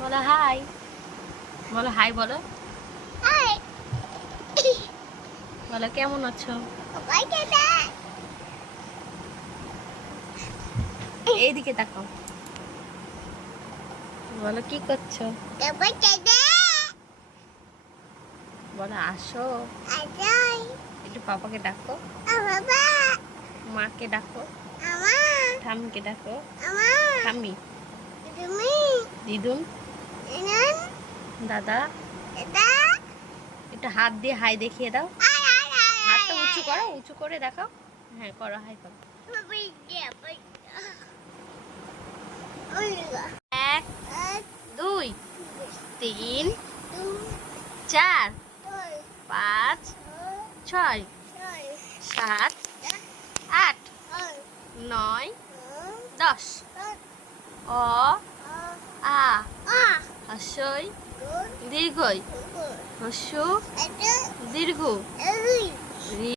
বলো হাই বলো হাই বলো। বলো কেমন আছো? এইদিকে তাকাও। বলো কি করছ? বলো আসো। একটু পাপাকে ডাকো। মাকে ডাকো। ঠাম্মিকে ডাকো। ঠাম্মি। দিদুন। দাদা। একটু হাত দিয়ে হাই দেখিয়ে দাও। হাতটা উঁচু করো উঁচু করে দেখাও। হ্যাঁ করো হাই করো। এক দুই তিন চার পাঁচ ছয় সাত আট নয় দশ। অ আ হস্যই দীর্ঘই। হস্য দীর্ঘ।